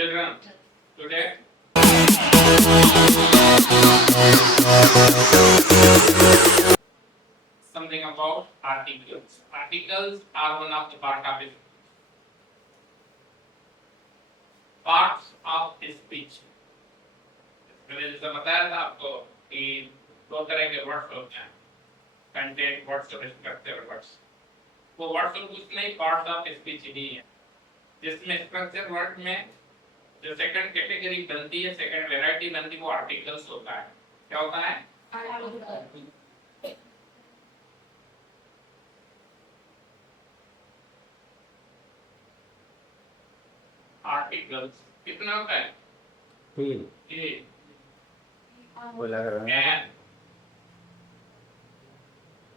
Children, today something about articles. Articles are one of the parts of speech. मैंने जैसे बताया था आपको कि दो तरह के वर्ड्स होते हैं, कंटेंट वर्ड्स और स्ट्रक्चर वर्ड्स। वो वर्ड्स और कुछ नहीं, पार्ट्स ऑफ स्पीच ही है, जिसमें स्ट्रक्चर वर्ड में जो सेकंड कैटेगरी बनती है, सेकंड वैरायटी बनती है, वो आर्टिकल्स होता है। क्या होता है? आर्टिकल्स कितना होता है? तीन। बोला करो ना। एन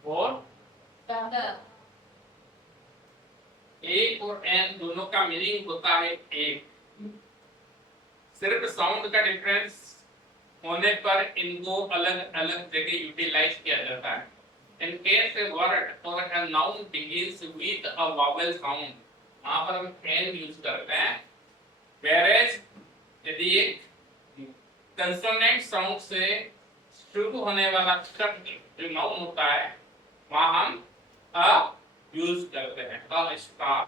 और एक और एन दोनों का मीनिंग होता है एक। सिर्फ साउंड का डिफरेंस होने पर इनको अलग अलग जगह यूटिलाइज किया जाता है। In case a word or a noun begins with a vowel sound, वहाँ पर हम एन यूज करते हैं। Whereas यदि एक कंसोनेंट साउंड से शुरू होने वाला शब्द जो नाउन होता है, वहाँ हम अ यूज करते हैं, a star.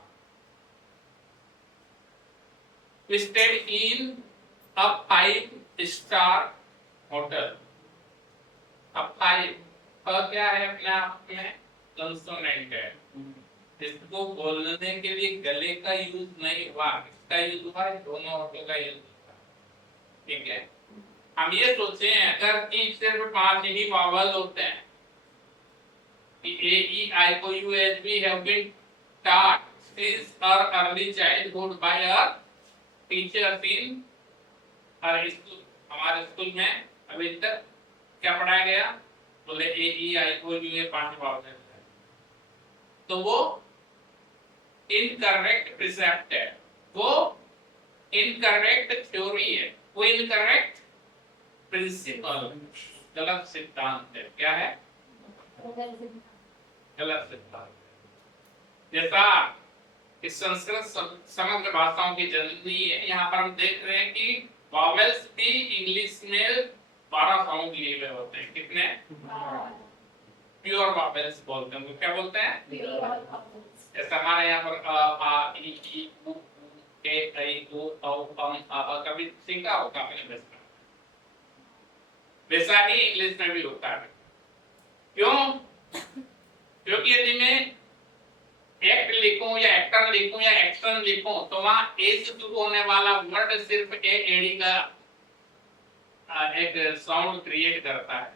We stayed in a 5-star hotel. अब 5 क्या है अपने आप में? कंसोनेंट है। इसको बोलने के लिए गले का यूज नहीं हुआ, इसका यूज हुआ, दोनों होठों का यूज हुआ। ठीक है, हम ये सोचे हैं अगर कि सिर्फ 5 ही वावल होते हैं कि A E I O U as we have been taught since our early childhood by our teachers in our school। हमारे स्कूल में अभी तक क्या पढ़ाया गया? बोले ए E I O U A 5 vowel है, तो वो इनकरेक्ट प्रिसेप्ट है, वो इनकरेक्ट थ्योरी है, वो इनकरेक्ट प्रिंसिपल, गलत सिद्धांत है। क्या है? गलत सिद्धांत। जैसा इस संस्कृत समग्र भाषाओं की जननी है, यहाँ पर हम देख रहे हैं कि वावेल्स भी इंग्लिश में 12 साउंड लिए हुए होते हैं। कितने? प्योर वावेल्स बोलते हैं। क्या बोलते हैं? जैसे हमारे यहाँ पर अ आ इ ई उ ए ऐ ओ औ अम अ कभी सीखा होगा आपने? वैसा ही इंग्लिश में भी होता है। क्यों? क्योंकि यदि मैं एक्ट लिखूं या एक्टर लिखूं या एक्शन लिखूं, तो वहां ए से शुरू होने वाला वर्ड सिर्फ ए एडी का एक साउंड क्रिएट करता है।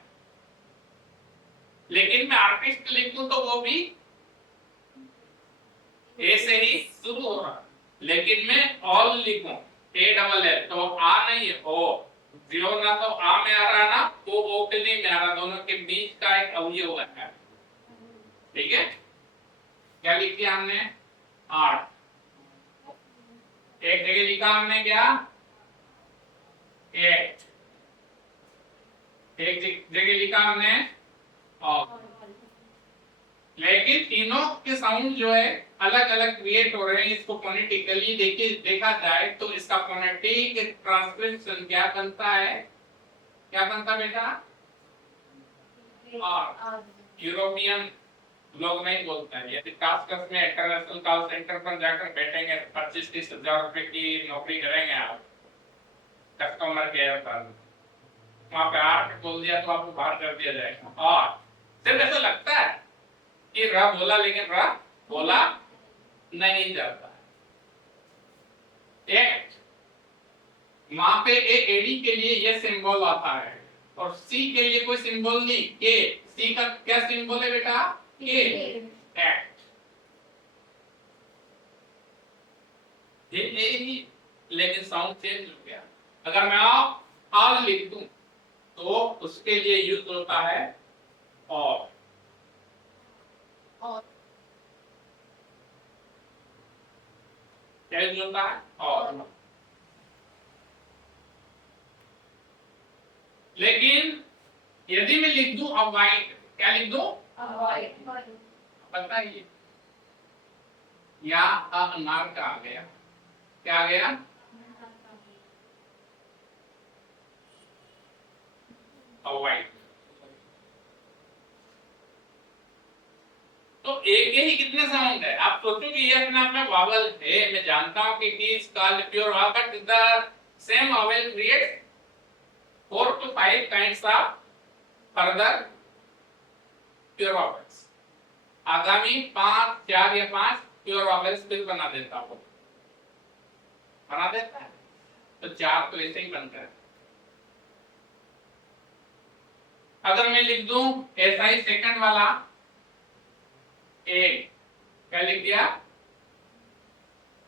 लेकिन मैं आर्टिस्ट लिखूं तो वो भी ए से ही शुरू हो रहा है। लेकिन मैं ऑल लिखूं, ए डबल एल, तो आ नहीं है, ओ। जीरो ना तो आ में आ रहा ना ओ के लिए में आ रहा, दोनों के बीच का एक अवयव है। ठीक है, क्या लिख दिया हमने? आर्ट। एक जगह लिखा हमने क्या? एक्ट। एक जगह लिखा हमने ऑफ। लेकिन तीनों के साउंड जो है अलग अलग क्रिएट हो रहे हैं। इसको फोनेटिकली देखा जाए तो इसका फोनेटिक ट्रांसक्रिप्शन क्या बनता है? क्या बनता बेटा? और यूरोपियन लोग नहीं बोलते हैं। यदि खासकर में इंटरनेशनल कॉल सेंटर पर जाकर बैठेंगे, 25-30 हजार रुपए की नौकरी करेंगे आप कस्टमर केयर पर, वहां पे आर्ट बोल दिया तो आपको बाहर कर दिया जाएगा। और सिर्फ ऐसा लगता है कि रा बोला, लेकिन रा बोला नहीं जाता। एक्ट, वहां पे ए एडी के लिए ये सिंबल आता है और सी के लिए कोई सिंबल नहीं। के सी का क्या सिंबल है बेटा? के। एक्ट ये लेकिन साउंड चेंज हो गया। अगर मैं आप ऑल लिख दूं तो उसके लिए यूज होता है और। क्या यूज होता है? और। लेकिन यदि मैं लिख दूं अवॉइड, क्या लिख दूं? अवॉइड। बताइए, या अनार का आ गया, क्या आ गया? अवॉइड। तो एक के ही कितने साउंड है? आप सोचो कि ये अपने आप में वावल है, मैं जानता हूं कि it is called pure vowel, but the same vowel creates 4 to 5 kinds of further pure vowels। आगामी 5, 4 या 5 प्योर वॉवेल्स फिर बना देता हूं, बना देता है। तो 4 तो ऐसे ही बनता है। अगर मैं लिख दूं ऐसा ही सेकंड वाला ए, क्या लिख दिया?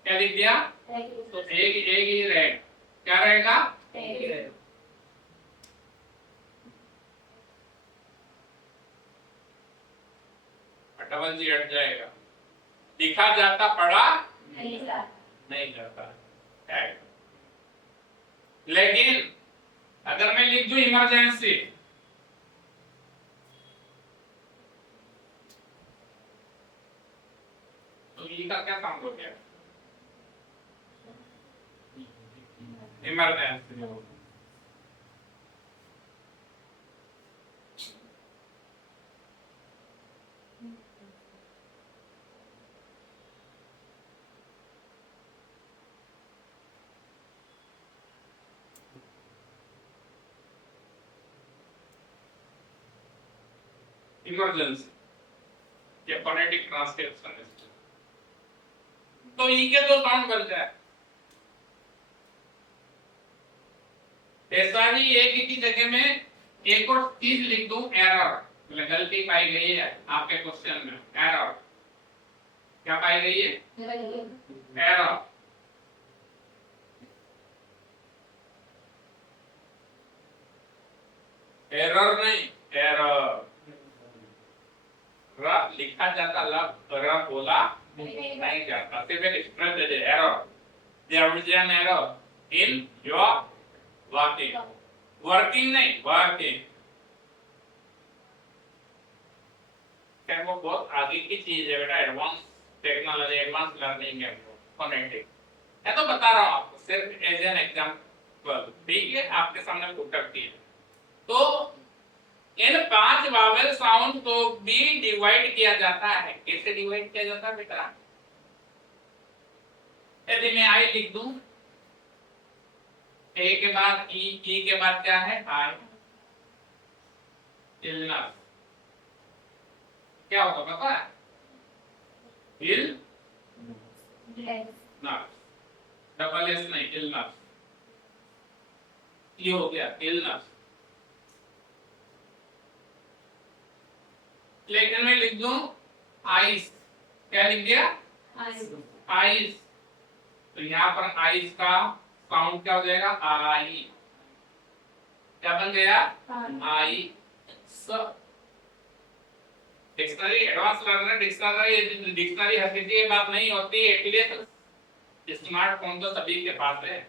क्या लिख दिया? तो एक ही रहेगा, क्या रहेगा? डबल जी हट जाएगा। लिखा जाता, पढ़ा नहीं जाता है। लेकिन अगर मैं लिख दूं इमरजेंसी, तो ई का क्या काम हो गया? इमरजेंसी। इमरजेंसी ये फोनेटिक ट्रांसक्रिप्शन है। तो ई के दो साउंड बन जाए। ऐसा ही एक ही की जगह में एक और चीज लिख दूं, एरर, गलती पाई गई है आपके क्वेश्चन में। एरर क्या पाई गई है? एरर। एरर नहीं, एरर। लिखा जाता, एरर बोला नहीं जाता, सिर्फ एक स्ट्रेस दे दे, error. There is an error in your working. Working नहीं, वर्किंग। क्या वो बहुत आगे की चीज है बेटा, एडवांस टेक्नोलॉजी, एडवांस लर्निंग है फोनेटिक। मैं तो बता रहा हूं आपको सिर्फ एज एन एग्जांपल, ठीक है? आपके सामने पुट करती है। तो इन 5 वावेल साउंड को भी डिवाइड किया जाता है। कैसे डिवाइड किया जाता है बेटा? यदि मैं आई लिख दूं, ए के बाद ई के बाद क्या है? आई। इलनेस क्या होगा पता है? इल नस, डबल एस नहीं, इलनेस। ये हो गया इलनेस। लेकिन मैं लिख दूं आइस, क्या लिख दिया? आइस। तो यहाँ पर आइस का साउंड क्या हो जाएगा? आई। क्या बन गया? आई। डिक्शनरी एडवांस लर्नर, डिक्शनरी हर किसी के पास नहीं होती है, इसलिए स्मार्टफोन तो सभी के पास है।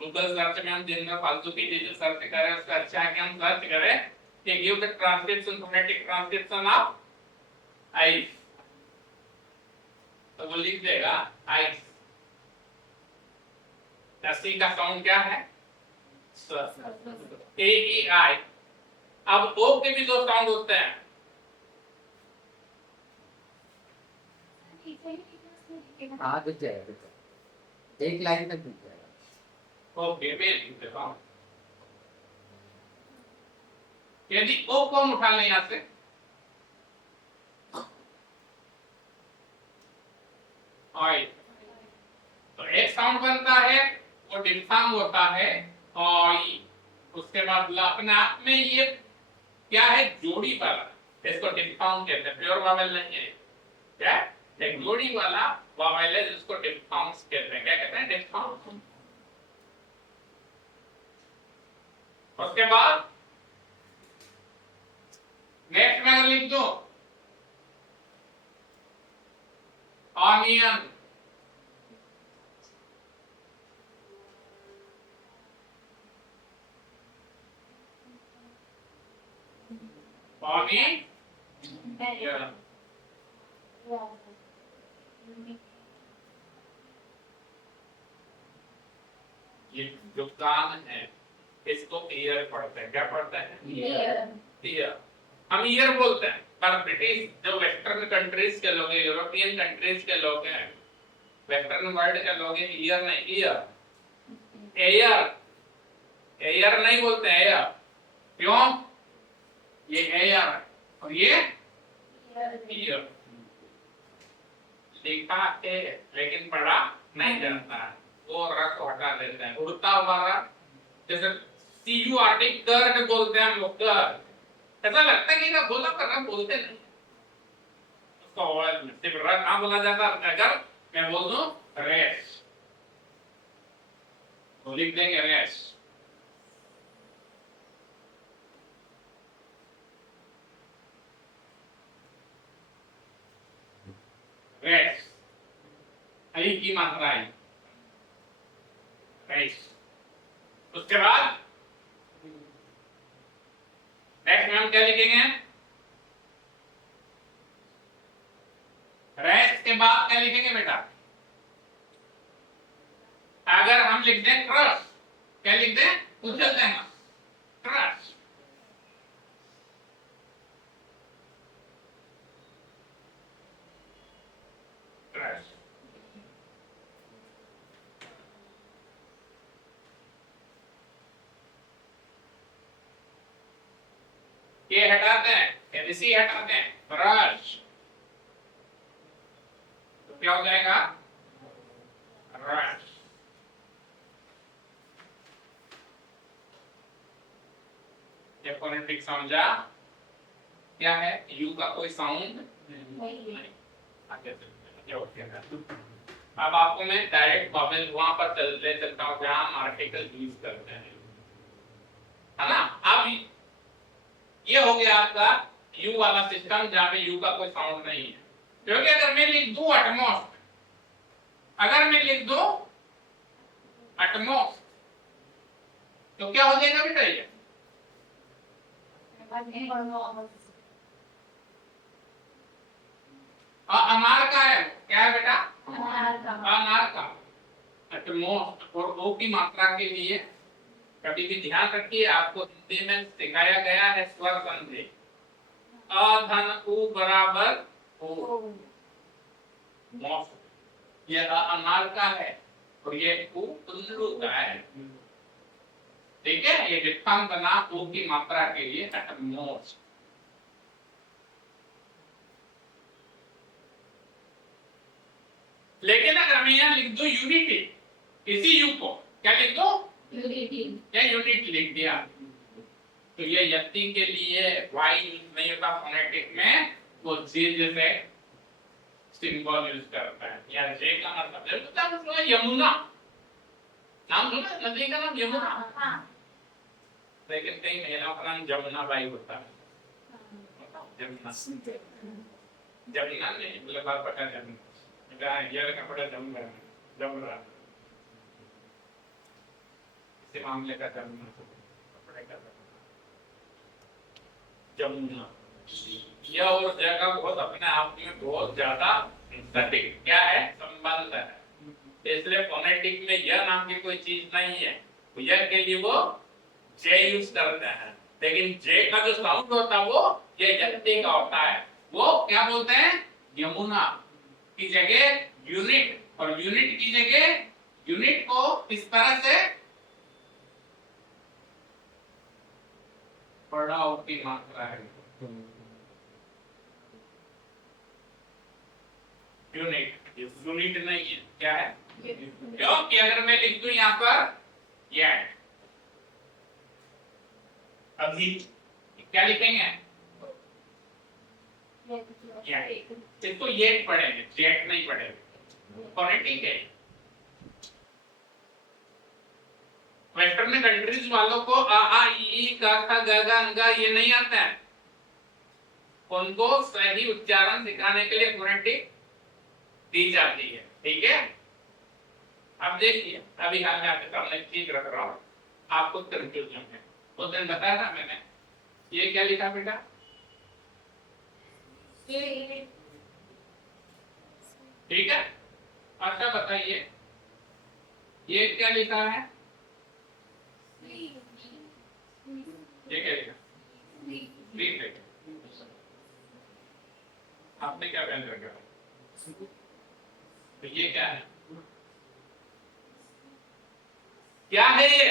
गूगल सर्च में हम दिन में फालतू की चीजें सर्च करें, उसका अच्छा है कि हम सर्च करें कि give the transcription, phonetic transcription of ice, तो वो लिख देगा आइस। सी का साउंड क्या है? ए ई आई। अब ओ के भी 2 साउंड होते हैं। हाँ दिख जाएगा, एक लाइन तक दिख जाएगा। ओके, मैं लिख देता हूं। यदि ओ को हम उठा लें यहां से, आई, तो एक साउंड बनता है, वो डिफथंग होता है आई। उसके बाद अपने आप में ये क्या है? जोड़ी वाला, इसको डिफथंग कहते हैं, प्योर वावेल नहीं है। क्या? एक जोड़ी वाला वावेल है जिसको डिफथंग्स कहते हैं। क्या कहते हैं? डिफथंग। उसके बाद नेक्स्ट में लिख दो ऑनियन, ऑनियन। ये जो कान है, इसको ईयर पढ़ते हैं। क्या पढ़ते हैं? Year. ईयर। हम ईयर बोलते हैं, पर ब्रिटिश जो वेस्टर्न कंट्रीज के लोग हैं, यूरोपियन कंट्रीज के लोग हैं, वेस्टर्न वर्ल्ड के लोग हैं, ईयर नहीं, ईयर। एयर, एयर नहीं बोलते हैं, एयर। क्यों? ये एयर और ये ईयर। लिखा है लेकिन पढ़ा नहीं जाता है, वो रख हटा देते हैं। उड़ता हुआ रख, जैसे सीयू आर्टिक कर्ड बोलते हैं हम लोग, कर्ड। ऐसा लगता है कि ना बोला कर रहा, बोलते नहीं। उसको सिर्फ रख ना बोला जाता। अगर मैं बोल दूं रेस, तो लिख देंगे रेस। रेस आई की मात्रा है, रेस। उसके बाद नेक्स्ट में हम क्या लिखेंगे? रेस के बाद क्या लिखेंगे बेटा? अगर हम लिख दें क्रश, क्या लिख दें? उछल देंगे, क्रश। क्रश। ये हटाते हैं, एबीसी हटाते हैं, क्रश। तो क्या हो जाएगा? क्रश। ये फोनेटिक समझा? क्या है? यू का कोई साउंड नहीं। आगे चलते हैं, ओके। अब आपको मैं डायरेक्ट वॉवेल वहां पर ले चलता हूँ जहां हम आर्टिकल यूज करते हैं, है ना? अब ये हो गया आपका यू वाला सिस्टम जहां पे यू का कोई साउंड नहीं है। क्योंकि अगर मैं लिख दूं एटमॉस्ट, अगर मैं लिख दूं एटमॉस्ट, तो क्या हो जाएगा बेटा? ये अनार का है, क्या है बेटा? अनार का। एटमॉस्ट और ओ की मात्रा के लिए कभी भी ध्यान रखिए, आपको हिंदी में सिखाया गया है स्वर संधि। अ धन उ बराबर ओ। मॉस्ट ये अनार का है और ये उ उल्लू का है। ठीक है, ये डिफाइन बना ओ की मात्रा के लिए एटमॉस्ट। लेकिन अगर मैं यहाँ लिख दूं यूनिटी, इसी यू को क्या लिख दूं? यूनिटी। क्या यूनिट लिख दिया, तो ये यति के लिए वाई यूज नहीं होता फोनेटिक में, वो जे जैसे सिंबल यूज करता है। या जे का मतलब है यमुना, नाम सुना नदी का नाम यमुना, लेकिन कई महिलाओं का नाम जमुना बाई होता है। जमुना, जमुना नहीं, लगा पटा जमुना, ये कपड़ा जम रहा, इसी मामले का जमुना कपड़े का जमुना। यह और जगह बहुत अपने आप में बहुत ज्यादा सटीक क्या है, संबंध है। इसलिए फोनेटिक में यह नाम की कोई चीज नहीं है, यह के लिए वो जे यूज करते हैं। लेकिन जे का जो साउंड होता है वो ये यति का होता है। वो क्या बोलते हैं? यमुना की जगह यूनिट, और यूनिट की जगह यूनिट को इस तरह से बड़ा की मात्रा है यूनिट, यूनिट नहीं है, क्या है? क्योंकि अगर मैं लिख दूं यहाँ पर येट, अभी क्या लिखेंगे? इसको येट पढ़ेंगे, जेट नहीं पढ़ेंगे। फोनेटिक है। वेस्टर्न कंट्रीज वालों को आ आ ई का ख ग घ अंगा ये नहीं आता है, उनको सही उच्चारण सिखाने के लिए फोनेटिक दी जाती है। ठीक है, अब देखिए, अभी हाल में आपके सामने चीज रख रहा हूं, आपको कंफ्यूजन है। उस दिन बताया था मैंने, ये क्या लिखा बेटा? ठीक है, अच्छा बताइए ये क्या लिखा है? ये क्या लिखा? स्ट्रीट लिखा। आपने क्या पहन रखा? तो ये क्या है? क्या है ये?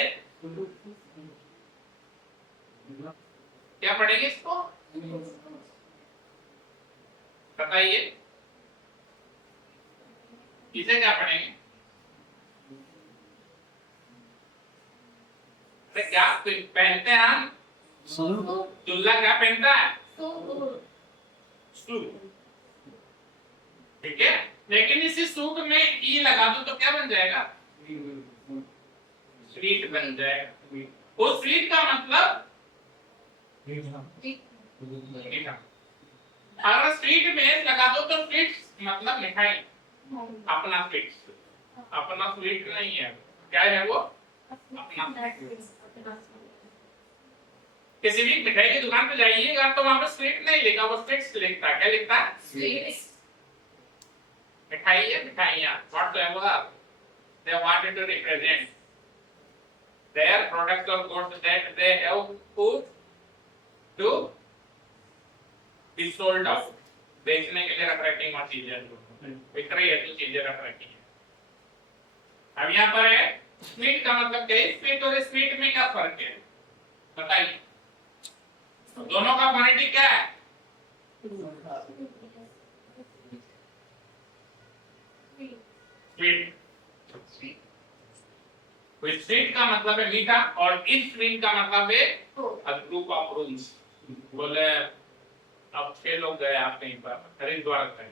क्या पढ़ेंगे इसको? बताइए, इसे क्या पढ़ेंगे? अरे क्या पहनते हैं हम? दूल्हा क्या पहनता है? सूट। ठीक है, लेकिन इसी सूट में ई लगा दो तो क्या बन जाएगा? स्वीट बन जाएगा। वो स्वीट का मतलब मीठा। अगर स्वीट में लगा दो तो स्वीट मतलब मिठाई। अपना स्वीट, अपना स्वीट नहीं है, क्या है वो? अपना। किसी भी मिठाई की दुकान पे जाइएगा तो वहां पर स्वीट नहीं लिखा, वो स्वीट्स लिखता है। क्या लिखता है? स्वीट्स। मिठाई है, मिठाइयाँ, whatever they wanted to represent their products or goods that they have put to be sold out, बेचने के लिए रख रखी हैं चीजें, विक्रय हेतु चीजें रख रखी हैं। अब यहाँ पर है स्वीट का मतलब क्या है? स्वीट और स्वीट में क्या फर्क है बताइए? दोनों का फोनेटिक क्या है? स्वीट। स्वीट का मतलब है मीठा और इस स्वीट का मतलब है ग्रुप ऑफ रूम्स। बोले अब 6 लोग गए आप कहीं पर हरिद्वार गए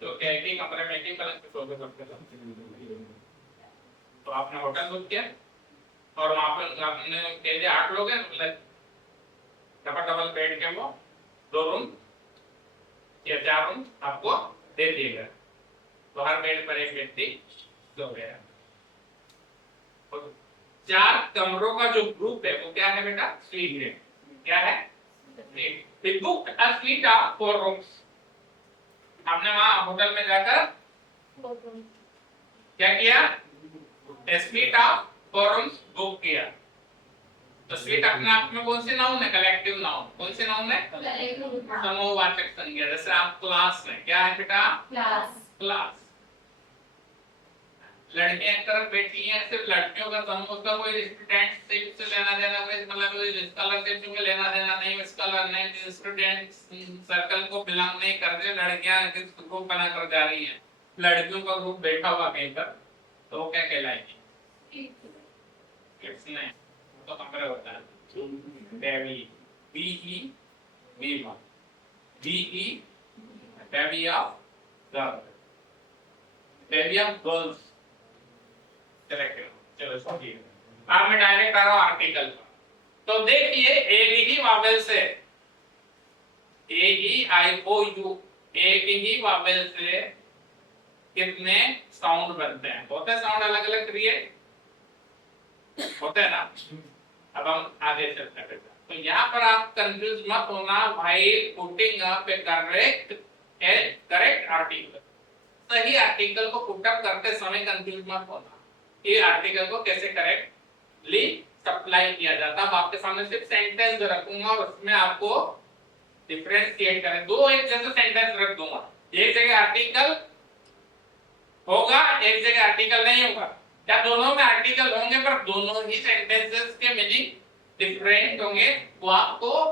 तो क्या एक ही कमरे में एक ही पलंग पे सो के सकते थे? तो आपने होटल बुक किया और वहां पर आपने कह दिया 8 लोग हैं, मतलब डबल डबल बेड के वो 2 रूम या 4 रूम आपको दे दिए गए, तो हर बेड पर एक व्यक्ति सो गया। 4 कमरों का जो ग्रुप है वो क्या है बेटा? स्वीट है। क्या है? Sweet. They booked a suite of 4 rooms. आपने वहां होटल में जाकर क्या किया? स्वीट ऑफ 4 रूम्स बुक किया। तो स्वीट अपने आप में कौन सी नाउन है? Collective noun. कौन सी नाउन है? समूहवाचक संज्ञा। जैसे आप क्लास में, क्या है बेटा? क्लास। क्लास। लड़कियां एक तरफ बैठी हैं, सिर्फ लड़कियों का समूह, का कोई स्टूडेंट से लेना देना, कोई मतलब कोई स्कॉलर से चूंकि लेना देना नहीं, स्कॉलर नहीं, स्टूडेंट सर्कल को बिलोंग नहीं करते, लड़कियां किस ग्रुप बनाकर जा रही हैं, लड़कियों का ग्रुप बैठा हुआ कहीं पर, तो वो क्या कहलाएगी? किसने? तो कमरे होता है baby, B E B one, B E baby of girl, baby of girls. चलो समझिए। अब मैं डायरेक्ट आ रहा हूं आर्टिकल पर। तो देखिए एक ही वावेल से, ए ई आई ओ यू, एक ही वावेल से कितने साउंड बनते हैं? होते हैं साउंड अलग अलग क्रिएट होते हैं ना। अब हम आगे चलते हैं। तो यहाँ पर आप कंफ्यूज मत होना भाई, putting up A correct article, सही आर्टिकल को पुट अप करते समय कंफ्यूज मत होना ये आर्टिकल को कैसे करेक्टली सप्लाई किया जाता है। आपके सामने सिर्फ सेंटेंस रखूंगा और उसमें आपको डिफरेंशिएट करें। 2 एक जैसे सेंटेंस रख दूंगा, एक जगह आर्टिकल होगा, एक जगह आर्टिकल नहीं होगा, या दोनों में आर्टिकल होंगे पर दोनों ही सेंटेंसेस के मीनिंग डिफरेंट होंगे। वो आपको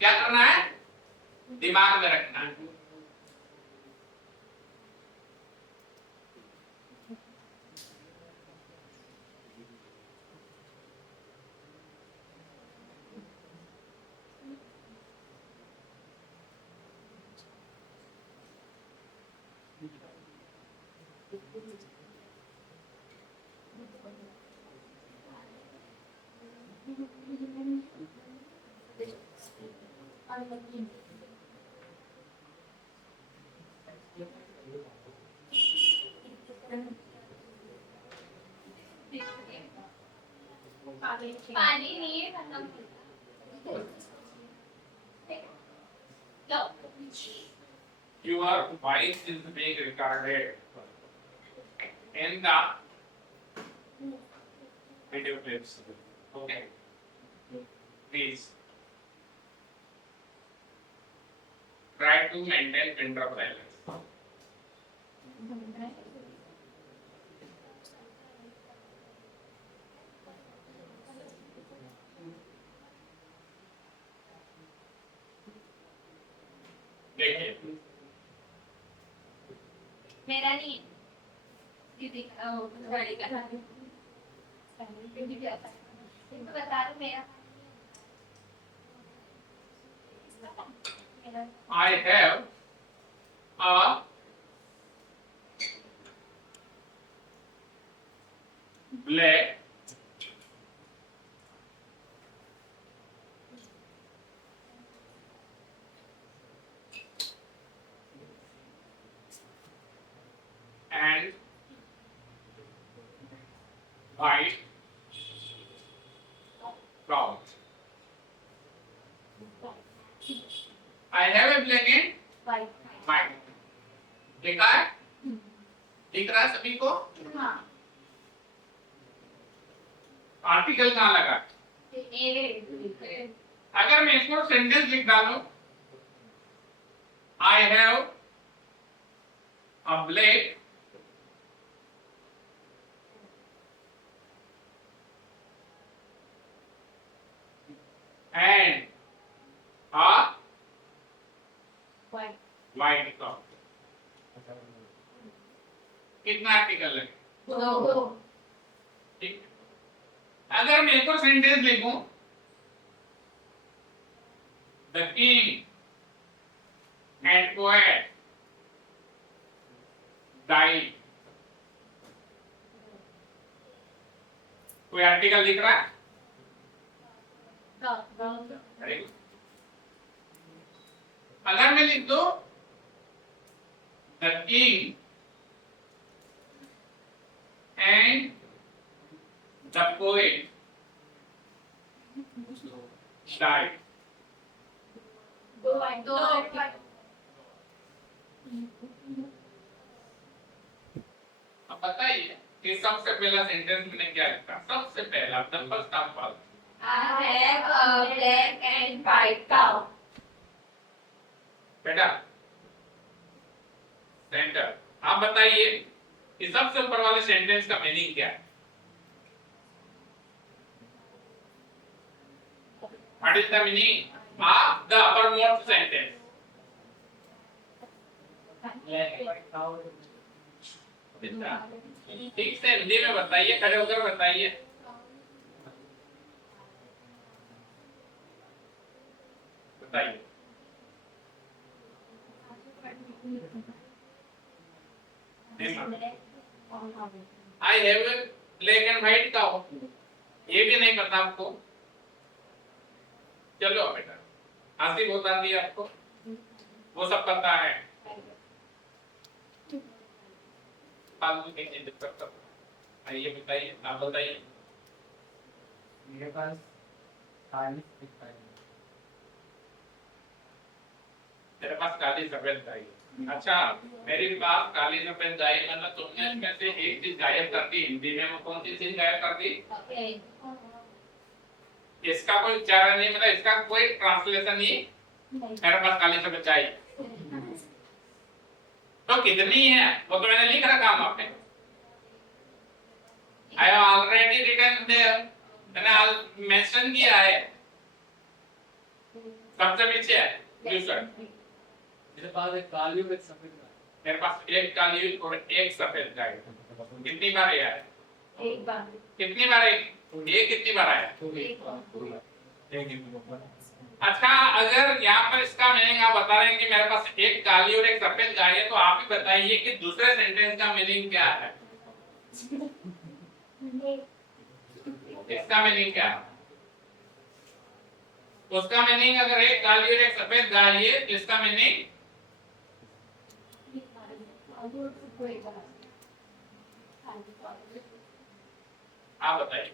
क्या करना है? दिमाग में रखना है। पानी नहीं है Your voice is being recorded in the video clips. Okay. Please try to maintain pin drop silence. देखिए मेरा नहीं दीदी बड़ी का दीदी भी आता है तुमको बता दो मेरा I have a black and white cloud. I have a black and white white. देखा है? दिख रहा है सभी को? हाँ आर्टिकल कहाँ लगा? अगर मैं इसको सेंटेंस लिख डालूं, I have a black and a white white cloud. कितना आर्टिकल लगे? दो ठीक. अगर मैं इसको सेंटेंस लिखूं, the king and poet died. कोई आर्टिकल दिख रहा है? Very good. अगर मैं लिख दूं the king and the poet died. दो वाइट अब बताइए कि सबसे पहला सेंटेंस मैंने क्या लिखा? सबसे पहला the first example. I have a black and white cow. बेटा सेंटर, आप बताइए कि सबसे ऊपर वाले सेंटेंस का मीनिंग क्या है? What is the meaning of the uppermost sentence? बेटा ठीक से हिंदी में बताइए, खड़े होकर बताइए. बताइए. I have a black and white cow. ये भी नहीं पता आपको? चलो बेटा, हंसी बहुत आती है आपको, वो सब पता है. फालतू की चीज करता हूँ. आइए बताइए, आप बताइए. मेरे पास काली दिखता है। तेरे पास काली सफेद गाय है. अच्छा, मेरे पास काली सफेद गाय है, मतलब तुमने इसमें से एक चीज गायब कर दी. हिंदी में वो कौन सी चीज गायब कर दी? इसका कोई उच्चारण नहीं, मतलब इसका कोई ट्रांसलेशन नहीं. मेरे पास काली सफेद गाय है. तो कितनी है वो तो मैंने लिख रखा वहां पे. I have already written there. मैंने मेंशन किया है. सबसे पीछे है दूसरा. मेरे पास एक काली और एक सफेद गाय है। मेरे पास एक काली और एक सफेद गाय है. कितनी बार आया है? एक बार कितनी बार ये कितनी बार आया? अच्छा, अगर यहाँ पर इसका मीनिंग आप बता रहे हैं कि मेरे पास एक काली और एक सफेद गाय है, तो आप ही बताइए कि दूसरे सेंटेंस का मीनिंग क्या है? इसका मीनिंग क्या है? उसका मीनिंग अगर एक काली और एक सफेद गाय है, तो इसका मीनिंग आप बताइए.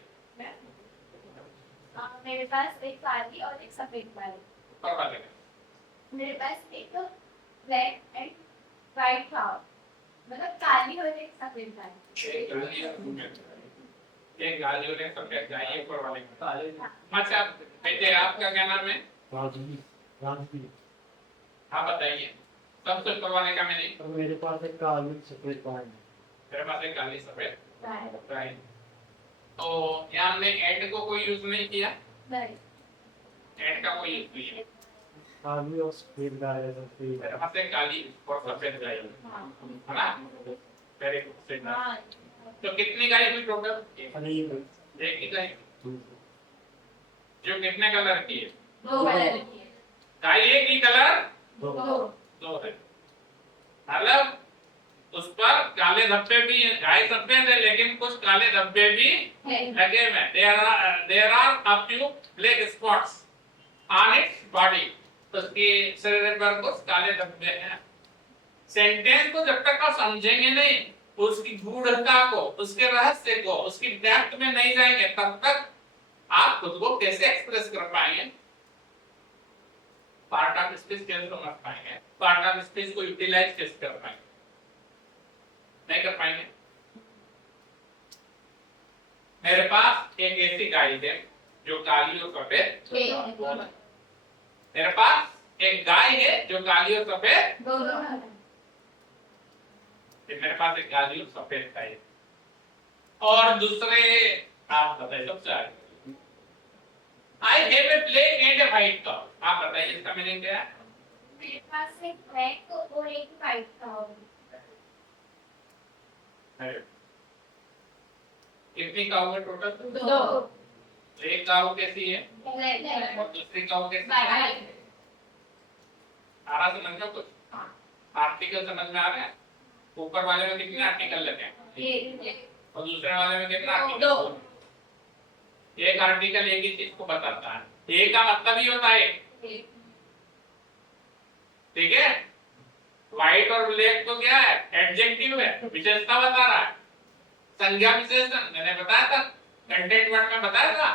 मेरे पास एक काली और एक सफेद गाय है. ऊपर वाले का. मेरे पास एक ब्लैक एंड व्हाइट काउ, मतलब काली और एक सफेद गाय. एक गाली और एक सफेद गाय, ये ऊपर वाले का। अच्छा बेटे, आपका क्या नाम है? राजवीर। हाँ बताइए, सबसे ऊपर वाले का मीनिंग। और मेरे पास एक काली सफेद गाय है। मेरे पास एक काली सफेद गाय। तो यहाँ हमने एंड को कोई यूज नहीं किया, एंड का कोई यूज नहीं है। काली और सफेद गाय है सफेद। मेरे पास एक काली और सफेद गाय है ना। Very good. तो कितनी गाय हुई टोटल? अरे ये एक ही गाय, जो कितने कलर की है? गाय एक ही कलर दो। दो है, मतलब उस पर काले धब्बे भी हैं। गाय सफेद है लेकिन कुछ काले धब्बे भी लगे हुए हैं। There are a few black spots on its body. उसके शरीर पर कुछ काले धब्बे हैं। सेंटेंस को जब तक आप समझेंगे नहीं, उसकी गूढ़ता को, उसके रहस्य को, उसकी डेप्थ में नहीं जाएंगे, तब तक आप खुद को कैसे एक्सप्रेस कर पाएंगे, पार्ट ऑफ स्पीच कैसे समझ पाएंगे, पार्ट ऑफ स्पीच को यूटिलाइज कैसे कर पाएंगे? नहीं कर पाएंगे। मेरे पास एक ऐसी गाय है जो काली और सफेद। मेरे पास एक गाय है जो काली और सफेद। मेरे पास एक काली और सफेद गाय है। और दूसरे आप बताइए, सबसे आगे I have a black and a white cow. आप बताइए इसका मीनिंग क्या है? मेरे पास एक ब्लैक और एक व्हाइट काऊ है। कितनी काऊ है टोटल? दो। एक काऊ कैसी है ब्लैक और दूसरी काऊ कैसी है? व्हाइट। आ रहा समझ में कुछ? आर्टिकल समझ में आ रहा है? ऊपर वाले में कितने आर्टिकल लगे हैं और दूसरे वाले में कितने आर्टिकल? दो। एक आर्टिकल एक ही चीज को बताता है, एक का मतलब ही होता है, ठीक है। व्हाइट और ब्लैक तो क्या है? एडजेक्टिव है, विशेषता बता रहा है, संज्ञा विशेषण। मैंने बताया था, कंटेंट वर्ड में बताया था।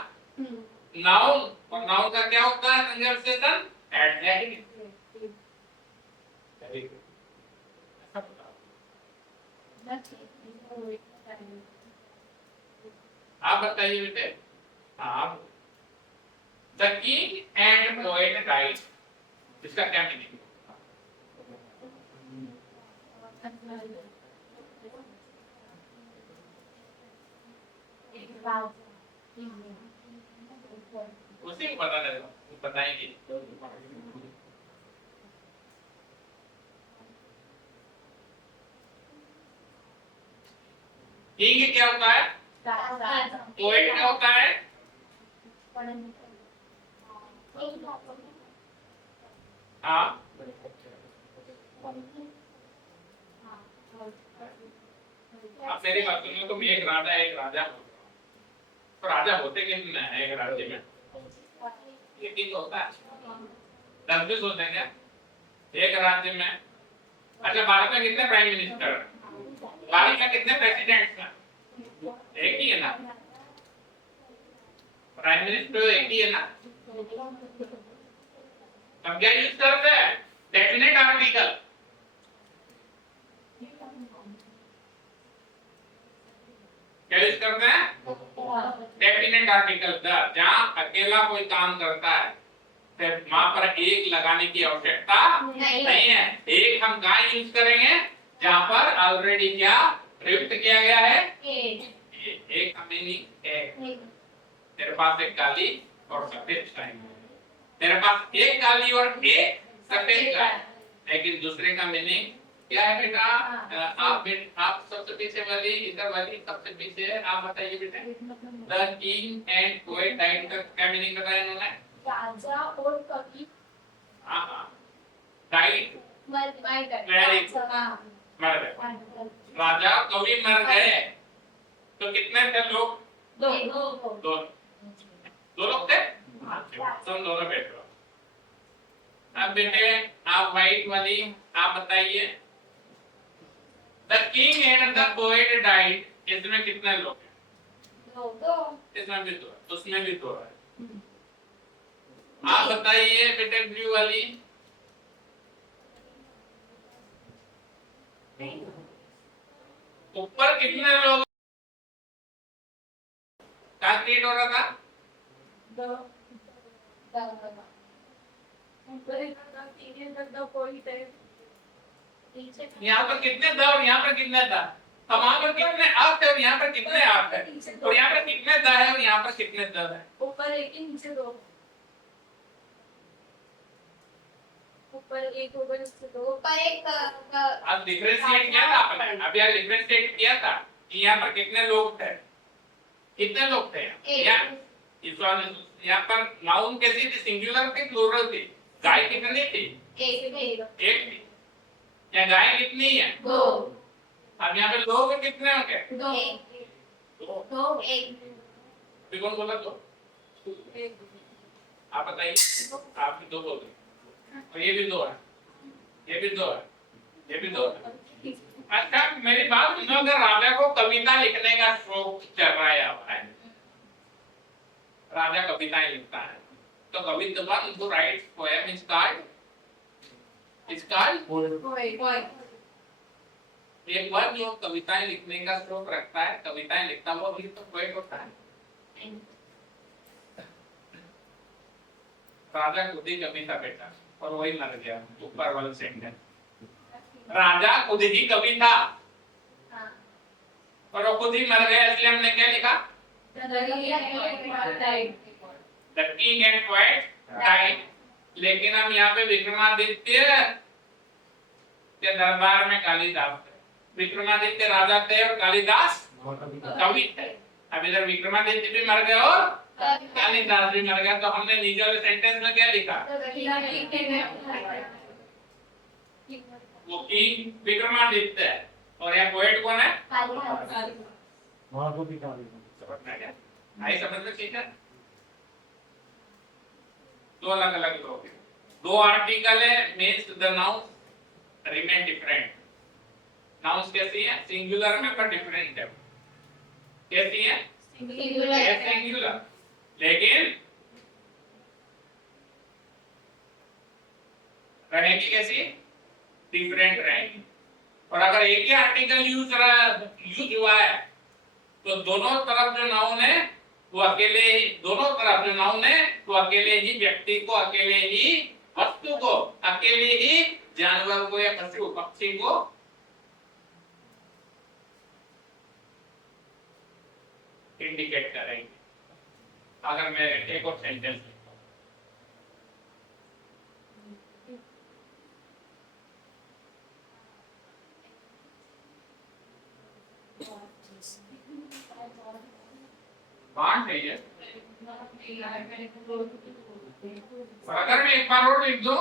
नाउन, और नाउन का क्या होता है संज्ञा विशेषण? एडजेक्टिव। आप बताइए बेटे, आप the king and poet died, इसका क्या मीनिंग? उसी को पता नहीं, बताएंगे। किंग क्या होता है? पोएट क्या होता है? हाँ, आप मेरी बात सुनिए, तुम एक राजा एक राजा, तो राजा होते कितने हैं एक राज्य में? एक ही होता है, 10 होते हैं क्या एक राज्य में? अच्छा, भारत में कितने प्राइम मिनिस्टर, भारत में कितने प्रेसिडेंट हैं? एक ही है ना, प्राइम मिनिस्टर एक ही है ना। अब क्या यूज करते हैं? Definite article. क्या यूज करते हैं? Definite article. जहां अकेला कोई काम करता है फिर वहां पर एक लगाने की आवश्यकता नहीं है। एक हम कहाँ यूज करेंगे? जहां पर ऑलरेडी क्या प्रयुक्त किया गया है? एक का मीनिंग एक। मेरे पास एक काली और सफेद गाय है। मेरे पास एक काली और एक सफेद गाय, लेकिन दूसरे का मीनिंग क्या है बेटा? आप सबसे पीछे वाली, इधर वाली सबसे पीछे है, आप बताइए बेटा। The king and poet died का क्या मीनिंग बताया इन्होंने? राजा और कवि डाइड, वेरी मर गए। राजा कवि मर गए, तो कितने थे लोग? दो लोग थे। तुम दोनों बैठो। अब बेटे आप व्हाइट वाली आप बताइए। The king and the poet died, इसमें कितने लोग हैं? इसमें भी दो, उसमें भी दो है। आप बताइए बेटे ब्लू वाली। ऊपर कितने लोग? क्या क्रिएट हो रहा था? यहाँ पर कितने द और यहाँ पर कितने द? अब वहाँ पर कितने आप है और यहाँ पर कितने आप है? और यहाँ पर कितने द है और यहाँ पर कितने द है? ऊपर एक नीचे दो, ऊपर एक ऊपर नीचे दो, ऊपर एक अब डिफरेंशिएट किया था आपने, अभी आप डिफरेंशिएट किया था कि यहाँ पर कितने लोग थे? कितने लोग थे? यहाँ इस वाले यहाँ पर नाउन कैसी थी? सिंगुलर थी, प्लूरल थी? गाय कितनी थी? एक एक थी। या गाय कितनी है? दो, अब यहाँ पे लोग कितने होंगे? दो एक अभी कौन बोला दो? आप बताइए। आप भी दो बोल रहे और ये भी दो है, ये भी दो है, ये भी दो है। अच्छा मेरी बात सुनो, अगर राजा को कविता लिखने का शौक चल रहा है अब है, राजा कविताएं लिखता है, तो कवि the one who writes poem is called एक बार जो कविताएं लिखने का शौक रखता है, कविताएं लिखता है, वो भी तो पोएट होता है। राजा खुद ही कवि था बेटा, और वही मर गया ऊपर वाले सेंटेंस। राजा खुद ही कवि था और वो खुद ही मर गया, इसलिए हमने क्या लिखा? The king and poet died। लेकिन हम यहाँ पे विक्रमादित्य के दरबार में कालिदास थे। विक्रमादित्य राजा थे और कालिदास कवि थे। अब इधर विक्रमादित्य भी मर गए और कालिदास भी मर गया, तो हमने नीचे वाले सेंटेंस में क्या लिखा? वो king विक्रमादित्य है और यह पोएट कौन है? वहाँ को भी काली समझ में आ गया? आई समझ में? ठीक है, दो अलग अलग लोग हैं, दो आर्टिकल है, means the noun remain different. Nouns कैसी है? सिंगुलर में पर डिफरेंट है। कैसी है? सिंगुलर, लेकिन रहेगी कैसी? डिफरेंट रहेगी। और अगर एक ही आर्टिकल यूज हुआ है तो दोनों तरफ जो नाउन है वो अकेले ही, दोनों तरफ जो नाउन है वो अकेले ही व्यक्ति को, अकेले ही वस्तु को, अकेले ही जानवर को या पशु पक्षी को इंडिकेट करेंगे। अगर मैं एक और सेंटेंस बांट नहीं है, और अगर मैं एक बार और लिख दूं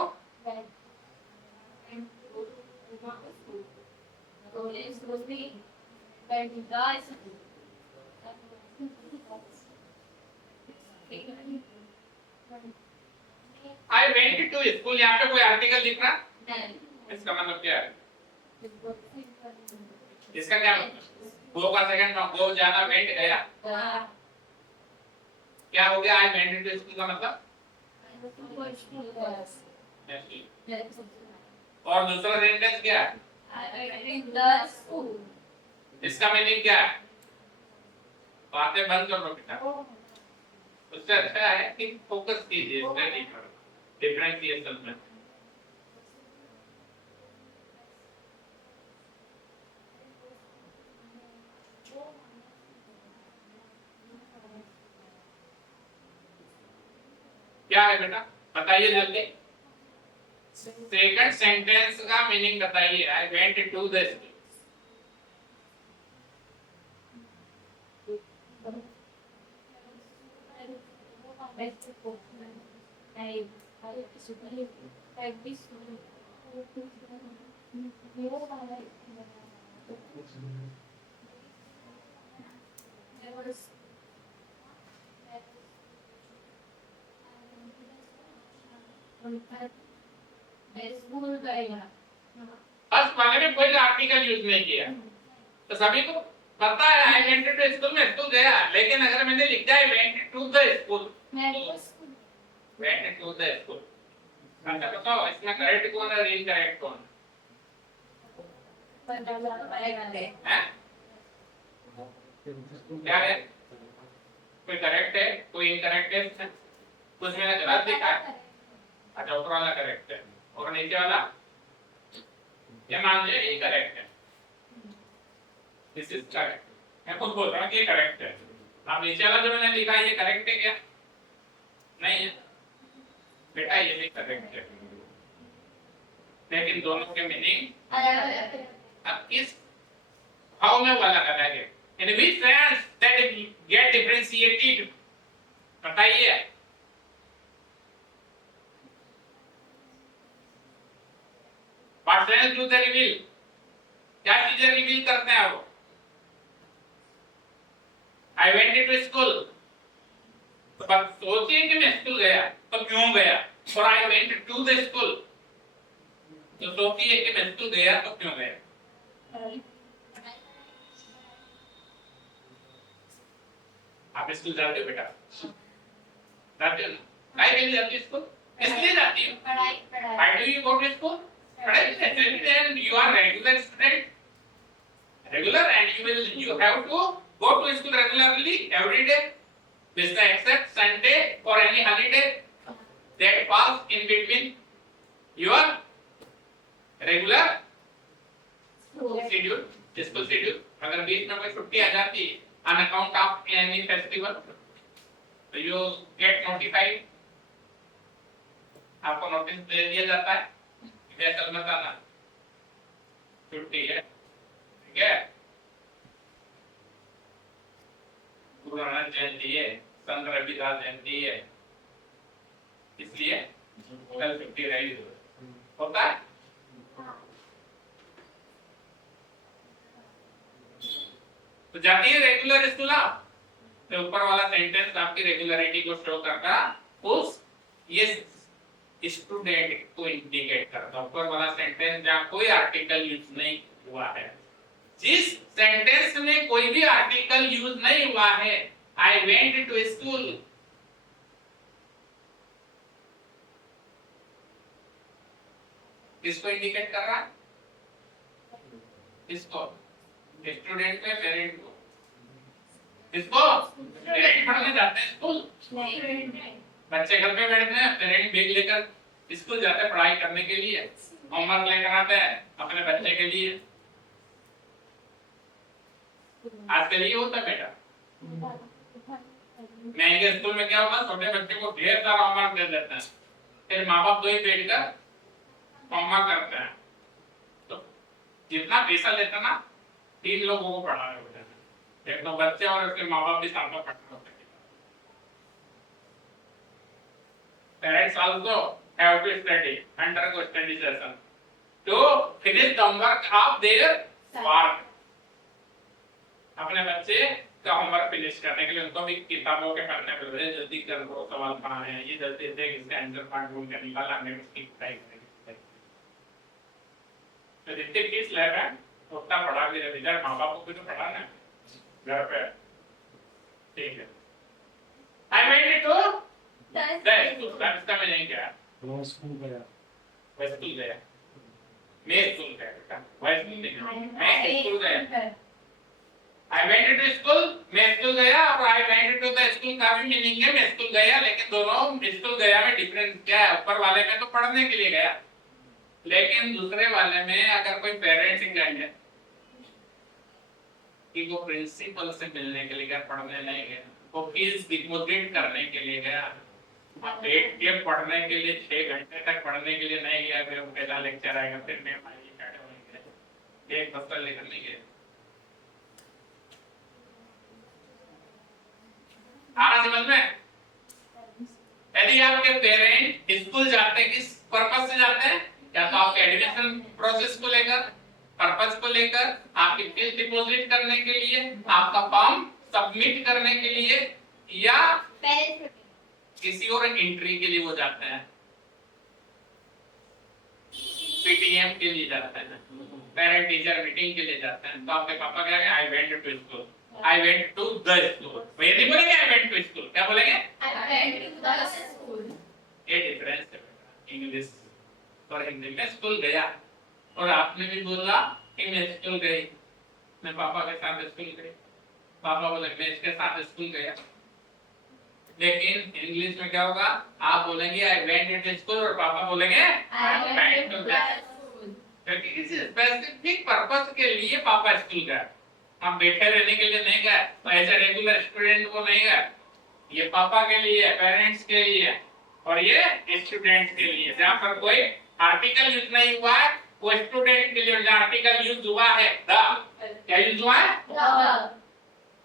आई वेंट टू स्कूल, यहाँ पे कोई आर्टिकल दिख रहा? इसका मतलब क्या है? इसका क्या मतलब? गो का सेकंड फॉर्म गो, जाना, वेंट गया, क्या हो गया? आई वेंट टू स्कूल का मतलब? और दूसरा सेंटेंस क्या है? इसका मीनिंग क्या है? बातें बंद कर लो बेटा, उससे अच्छा है कि फोकस कीजिए स्टडी पर, डिफरेंशिएशन में। क्या है बेटा? बताइए जल्दी। सेकंड सेंटेंस का मीनिंग बताइए। I went to the school. बस मैंने भी कोई आर्टिकल यूज नहीं किया, तो सभी को पता है आई वेंट टू स्कूल में स्कूल गया, लेकिन अगर मैंने लिख दिया I went to the school, went to the school, अच्छा बताओ इसमें करेक्ट कौन है, इनकरेक्ट कौन है? क्या है? कोई करेक्ट है, कोई इनकरेक्ट है, कुछ मैंने गलत लिखा है। अच्छा ऊपर वाला करेक्ट है और नीचे वाला ये मान लीजिए ये करेक्ट है, दिस इज करेक्ट। मैं खुद बोल रहा हूँ कि ये करेक्ट है। अब नीचे वाला जो मैंने लिखा है ये करेक्ट है क्या? नहीं है बेटा, ये भी करेक्ट है, लेकिन दोनों के मीनिंग अब किस भाव में वाला अलग है, in which sense that it get differentiated, बताइए। What sense do they reveal, क्या चीजें रिवील करते हैं वो? आई वेंट टू स्कूल, पर सोचिए कि मैं स्कूल गया तो क्यों गया, और I went to the school तो सोचिए कि मैं स्कूल गया तो क्यों गया। आप स्कूल जाते हो बेटा? जाते हो ना? काहे के लिए जाती हो स्कूल? इसलिए जाती हो। पढ़ाई Why do you go to school? पढ़ाई के लिए, and you are regular student, regular, and you have to go to school regularly every day, except Sunday or any holiday that falls in between your regular schedule, school schedule. अगर बीच में कोई छुट्टी आ जाती on account of any festival, so you get notified, आपको notice दे दिया जाता है कि कल मत आना, छुट्टी है, ठीक है। गुरु नानक जयंती है, संत रविदास जयंती है, इसलिए कल छुट्टी रहेगी, होता है। तो जाती है रेगुलर स्कूल आप, तो ऊपर वाला सेंटेंस आपकी रेगुलरिटी को शो करता उस ये स्टूडेंट को इंडिकेट करता। ऊपर वाला सेंटेंस जहाँ कोई आर्टिकल यूज नहीं हुआ है, जिस सेंटेंस में कोई भी आर्टिकल यूज नहीं हुआ है, आई वेंट टू स्कूल, किसको इंडिकेट कर रहा है? किसको? स्टूडेंट में पेरेंट को। किसको? पेरेंट पढ़ने जाते हैं स्कूल, बच्चे घर पे बैठते हैं, पेरेंट बैग लेकर स्कूल जाते हैं पढ़ाई करने के लिए, होमवर्क लेकर आते हैं अपने बच्चे के लिए। आजकल ये होता है बेटा, महंगे स्कूल में क्या होता है, छोटे बच्चे को ढेर सारा होमवर्क दे देते हैं, फिर माँ बाप दो ही बैठकर होमवर्क करते हैं। तो जितना पैसा लेते हैं ना, 3 लोगों को पढ़ा रहे होते हैं, एक तो बच्चे और उसके माँ बाप भी साथ में पढ़ रहे होते हैं। Parents also have to study, undergo study session to finish the homework of their work. अपने बच्चे का होमवर्क फिनिश करने के लिए उनको भी किताबों के पढ़ने पड़ते हैं, जल्दी कर लो, सवाल कहाँ है, ये जल्दी से इसका आंसर फाइंड ढूंढ कर निकाल, आगे उसकी पढ़ाई करेंगे। तो जितने फीस ले रहे हैं उतना पढ़ा भी रहे, इधर माँ बाप को भी तो पढ़ाना है घर पे, ठीक है। I went to the school, रास्ता में नहीं गया, वो स्कूल गया, मैं स्कूल गया, मैं स्कूल गया बेटा, मैं स्कूल नहीं गया, मैं स्कूल गया। I went to school, मैं स्कूल गया, और I went to the school का भी मीनिंग है मैं स्कूल गया, लेकिन दोनों स्कूल गया में डिफरेंस क्या है? ऊपर वाले में तो पढ़ने के लिए गया, लेकिन दूसरे वाले में अगर कोई पेरेंट्स गए कि वो प्रिंसिपल से मिलने के लिए गया, पढ़ने नहीं गया, वो फीस डिपॉजिट करने के लिए गया, बैठ के पढ़ने के लिए 6 घंटे तक पढ़ने के लिए नहीं गया, फिर पहला लेक्चर आएगा, फिर मैं एक दफ्तर लेकर नहीं गया। आ रहा समझ में? यदि आपके पेरेंट स्कूल जाते हैं किस पर्पस से जाते हैं? या तो आपके एडमिशन प्रोसेस को लेकर, पर्पस को लेकर, आपकी फीस डिपॉजिट करने के लिए, आपका फॉर्म सबमिट करने के लिए, या किसी और एंट्री के लिए वो जाते हैं, पीटीएम के लिए जाते हैं, पेरेंट टीचर मीटिंग के लिए जाते हैं। तो आपके पापा क्या कहेंगे? I went to school, I went to the school. ये नहीं बोलेंगे आई वेंट टू स्कूल, क्या बोलेंगे? ये डिफरेंस है इंग्लिश और हिंदी में। स्कूल गया, और आपने भी बोला कि मैं स्कूल गई, मैं पापा के साथ स्कूल गई, पापा बोले मैं इसके साथ स्कूल गया, लेकिन इंग्लिश में क्या होगा, आप बोलेंगे आई वेंट टू स्कूल और पापा बोलेंगे आई वेंट टू स्कूल, क्योंकि किसी स्पेसिफिक पर्पस के लिए पापा स्कूल गए। हम बैठे रहने के लिए नहीं गए, तो ऐसे रेगुलर स्टूडेंट को नहीं गए। ये पापा के लिए, पेरेंट्स के लिए, और ये स्टूडेंट्स के लिए। जहाँ पर कोई आर्टिकल यूज नहीं हुआ है वो स्टूडेंट के लिए, जहाँ आर्टिकल यूज हुआ है द, क्या यूज हुआ है,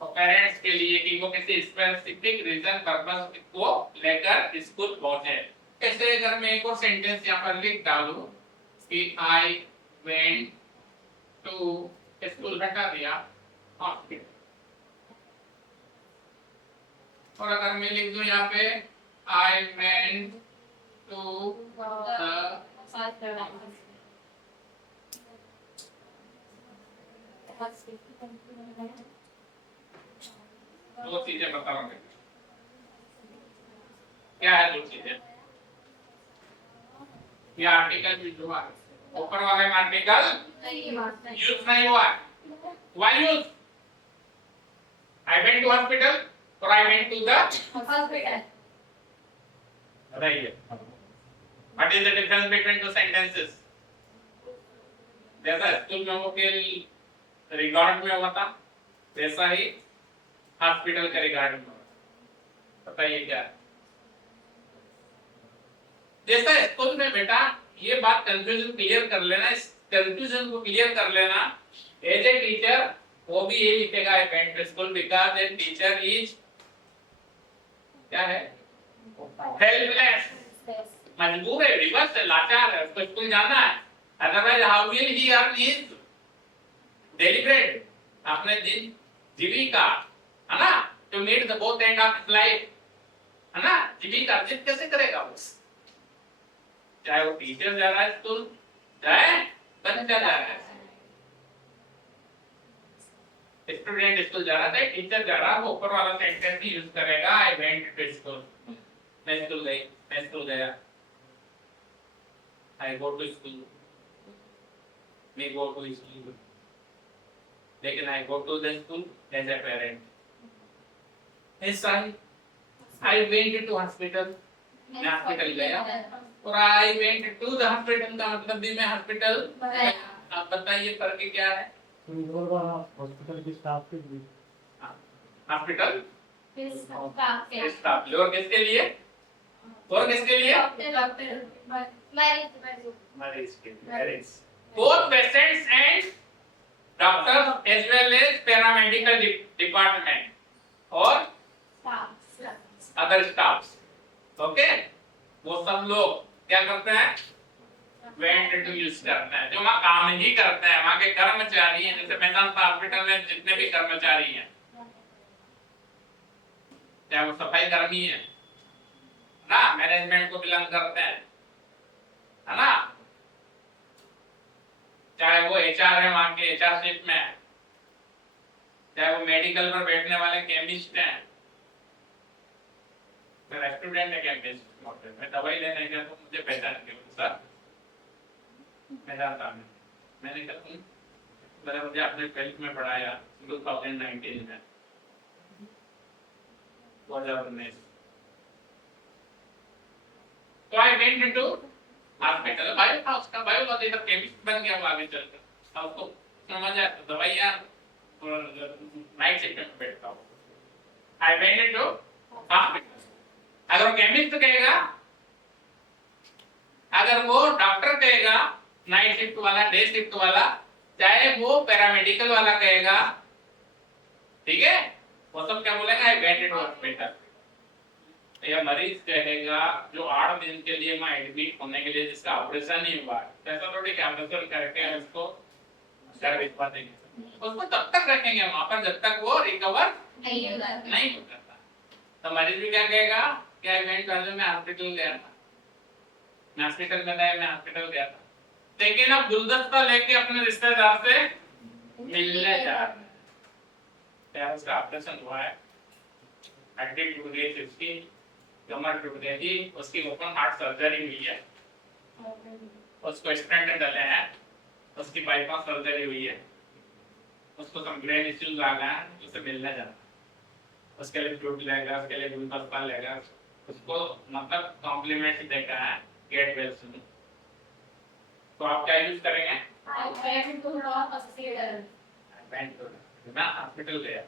तो पेरेंट्स के लिए कि वो किसी स्पेसिफिक रीजन पर्पस को लेकर स्कूल पहुंचे। ऐसे अगर मैं एक और सेंटेंस यहाँ पर लिख डालूं कि आई वेंट टू स्कूल, हटा दिया हॉस्पिटल, और अगर मैं लिख दूं यहाँ पे आई वेंट टू दो चीजें बताऊंगा, क्या है दो चीजें। ये आर्टिकल यूज हुआ, ऊपर वाले में आर्टिकल यूज नहीं हुआ। Why use, I went to hospital और I went to the hospital. बताइए what is the difference between two sentences. जैसा स्कूल में वो के रिगार्ड में हुआ था, वैसा ही हॉस्पिटल के रिगार्ड में। बताइए क्या, जैसा स्कूल में बेटा, ये बात कंफ्यूजन क्लियर कर लेना, इस कंफ्यूजन को क्लियर कर लेना। एज ए टीचर वो भी ये लिखेगा I went to school because a teacher is क्या है, हेल्पलेस, मजबूर है, विवश है, लाचार है, उसको स्कूल जाना है। Otherwise how will he earn his daily bread, अपने दिन जीविका, है ना, to meet the both end of life, है ना, जीविका अर्जित कैसे करेगा वो, चाहे वो टीचर जा रहा है स्कूल, चाहे बच्चा जा रहा है, स्टूडेंट स्कूल जा रहा है, टीचर जा रहा है, वो ऊपर वाला सेंटेंस ही यूज करेगा आई वेंट टू स्कूल, मैं स्कूल गई, मैं स्कूल गया, आई गो टू स्कूल, मैं गो टू स्कूल, लेकिन I go to the school as a parent. ऐसा ही आई वेंट टू हॉस्पिटल, मैं हॉस्पिटल गया, और I went to the hospital का मतलब भी मैं हॉस्पिटल। आप बताइए फर्क क्या है। हॉस्पिटल के स्टाफ के लिए, हॉस्पिटल डॉक्टर स्टाफ, और किसके लिए, और किसके लिए, मरीज के लिए, both patients and doctors as well as paramedical department और other staffs, okay, वो सब लोग क्या करते हैं, वेंट टू यूज करते हैं, जो वहाँ काम ही करते हैं, वहाँ के कर्मचारी हैं। जैसे मेदांता हॉस्पिटल में जितने भी कर्मचारी हैं, चाहे वो सफाई कर्मी है ना, मैनेजमेंट को बिलोंग करते हैं, है ना, चाहे वो एचआर है, वहाँ के एचआर शिप में है, चाहे वो मेडिकल पर बैठने वाले केमिस्ट हैं, मेरा स्टूडेंट है केमिस्ट, मैं दवाई लेने गया तो मुझे पहचान के सर मैं जानता हूँ, मैंने कहा मैंने मुझे अपने 12th में पढ़ाया 2019 में, 2019, तो I went into hospital, bio था उसका, बायोलॉजी का केमिस्ट बन गया वो आगे चलकर, अब उसको समझ आया दवाइयाँ और नाइट शिफ्ट में बैठता हूँ। आई वेंट इनटू हॉस्पिटल, अगर वो केमिस्ट कहेगा, अगर वो डॉक्टर कहेगा, नाइट शिफ्ट वाला, डे शिफ्ट वाला, चाहे वो पैरामेडिकल वाला कहेगा, ठीक है, वो सब क्या बोलेगा, आई वेंट इनटू हॉस्पिटल। या मरीज कहेगा जो 8 दिन के लिए मैं एडमिट होने के लिए, जिसका ऑपरेशन नहीं हुआ, ऐसा थोड़ी कि ऑपरेशन करके उसको घर भिजवा देंगे, उसको तब तक रखेंगे वहां पर जब तक वो रिकवर नहीं हो जाता। तो मरीज भी क्या कहेगा, क्या इवेंट कर, मैं हॉस्पिटल गया था, मैं हॉस्पिटल में गया, मैं हॉस्पिटल गया था, लेकिन अब गुलदस्ता लेके अपने रिश्तेदार से मिलने जा रहे हैं, क्या उसका ऑपरेशन हुआ है, हड्डी टूट गई थी उसकी, कमर टूट गई थी उसकी, ओपन हार्ट सर्जरी हुई है, उसको स्टेंट डाले हैं, उसकी बाईपास सर्जरी हुई है, उसको सब ब्रेन इश्यूज आ गए हैं, उससे मिलने जा रहा है। उसके लिए फ्लूट लेगा, उसके लिए गुलदस्ता लेगा, उसको मतलब कॉम्प्लीमेंट देता है गेट वेल सुन। तो आप क्या यूज करेंगे? I went to the hospital. मैं हॉस्पिटल गया।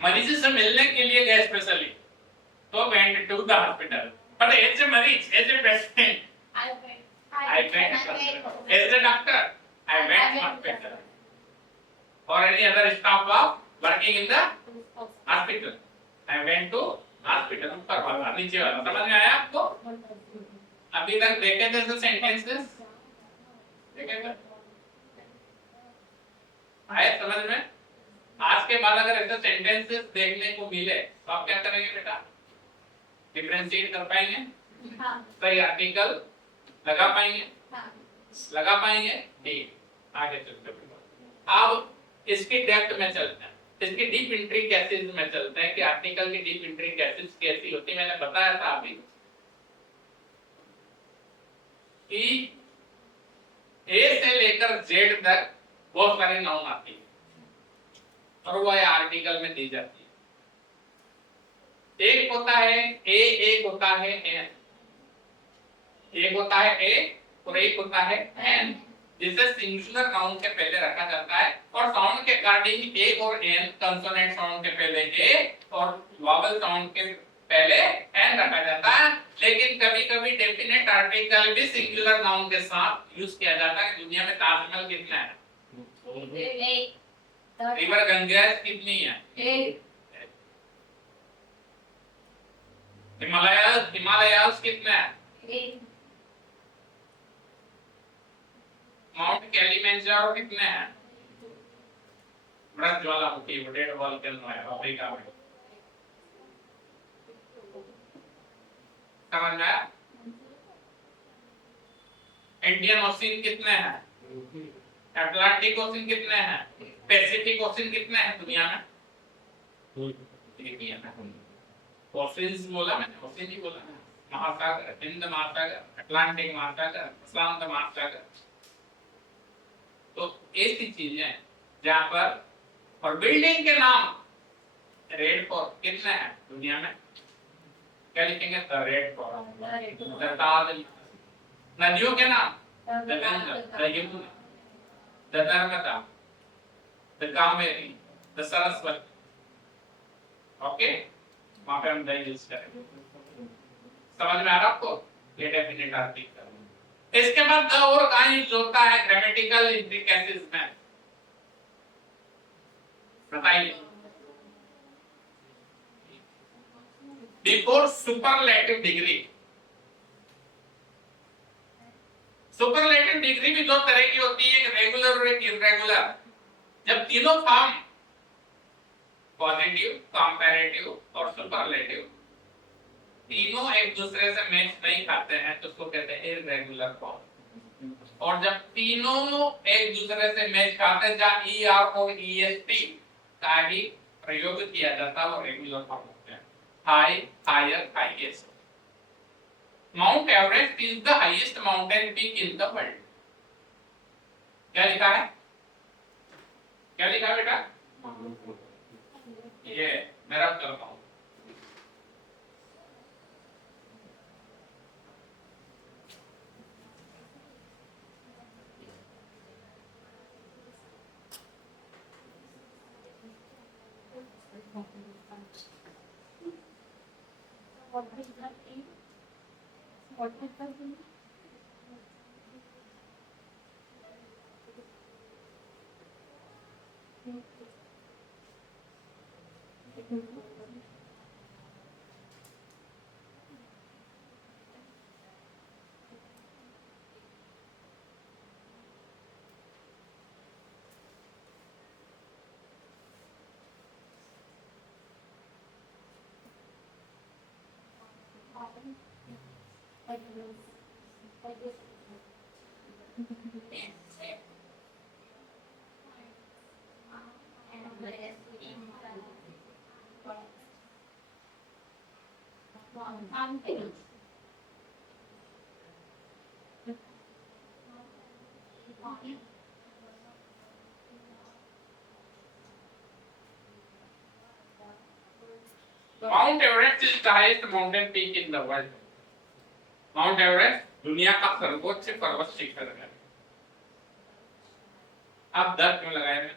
मरीज से मिलने के लिए गए स्पेशली, तो वेंट टू द हॉस्पिटल। पर एज ए मरीज, as a patient, I went hospital. As a doctor, I went hospital. Or any other staff of working in the hospital, I went to hospital। ऊपर वाला, नीचे वाला, समझ में आया आपको? अभी तक देखे थे सेंटेंसेस? देखे थे? आए समझ में? आज के बाद अगर ऐसे सेंटेंसेस देखने को मिले तो आप क्या करेंगे बेटा? डिफरेंशिएट कर पाएंगे? सही आर्टिकल लगा पाएंगे? लगा पाएंगे? ठीक। आगे चलते हैं। अब इसकी डेप्थ में चलते हैं, इसकी डीप एंट्री केसेस में चलते हैं कि आर्टिकल की डीप एंट्री केसेस कैसी होती है। मैंने बताया था अभी कि ए से लेकर जेड तक बहुत सारे नाउन आती है और वह आर्टिकल में दी जाती है। एक होता है ए, एक होता है एन, एक होता है ए और एक होता है एन, जिसे सिंगुलर नाउन के पहले रखा जाता है और साउंड के अकॉर्डिंग ए और एन, कंसोनेंट साउंड के पहले ए और वॉवल साउंड के पहले एन रखा जाता है। लेकिन कभी-कभी डेफिनेट आर्टिकल भी सिंगुलर नाउन के साथ यूज किया जाता है। दुनिया में ताजमहल कितना है? रिवर गंगेस कितनी है? हिमालयास कितना है? माउंट किलिमंजारो कितने हैं? ब्रज ज्वालामुखी, डेड वॉल्केनो है अफ्रीका में। समझ में आया? इंडियन ओशन कितने हैं? अटलांटिक ओशन कितने हैं? पैसिफिक ओशन कितने हैं दुनिया में? एक ही है ना। ओशंस बोला मैंने, ओशन ही बोला ना। महासागर, हिंद महासागर, अटलांटिक महासागर, प्रशांत महासागर। तो ऐसी चीजें हैं जहां पर, और बिल्डिंग के नाम रेड फोर्ट कितने हैं दुनिया में? क्या लिखेंगे? द रेड फोर्ट, द ताज। नदियों के नाम, the Ganga, the Yamuna, the Narmada, the Kaveri, the Saraswati. Okay, वहां पे हम द यूज करेंगे। समझ में आ रहा आपको? ये डेफिनेट आर्टिकल। इसके बाद द और का यूज होता है ग्रामेटिकल इंट्रिकेसीज में। बताइए। Before superlative degree. Superlative degree भी दो तरह की होती है, एक रेगुलर और एक इर्रेगुलर। जब तीनों फॉर्म पॉजिटिव, कंपैरेटिव और सुपरलेटिव तीनों एक दूसरे से मैच नहीं खाते हैं तो उसको कहते हैं इर्रेगुलर फॉर्म। और जब तीनों एक दूसरे से मैच खाते हैं, जहां ई आर और ई एस टी का ही प्रयोग किया जाता है, वो रेगुलर फॉर्म होते हैं। High, higher, highest. Mount Everest is the highest mountain peak in the world. क्या लिखा है? क्या लिखा है बेटा? ये मेरा करता हूं। Mount Everest is the highest mountain peak in the world. Mount Everest दुनिया का सर्वोच्च पर्वत शिखर है। आप 10 क्यों लगाए मैंने?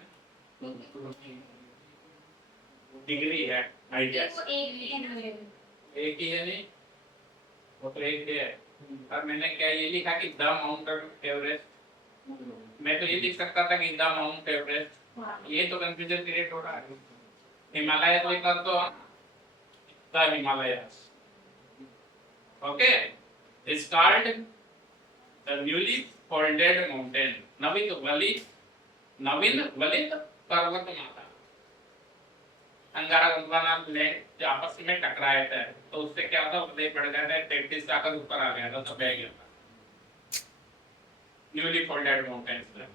डिग्री है, आई गेस। एक ही है नहीं, वो तो एक ही है। और मैंने क्या ये लिखा कि द माउंट एवरेस्ट? मैं तो ये लिख सकता था कि द माउंट एवरेस्ट। ये तो कंफ्यूजन क्रिएट हो रहा है। हिमालय तो कर दो, the Himalayas. Okay, it's called the newly folded mountain, नवीन वलित पर्वतमाला। अंगारा गंगाना प्लेट जो आपस में टकराए थे तो उससे क्या होता है, उदय पड़ गया था, 33 आकर ऊपर आ गया था, तो बह गया था। Newly folded mountains.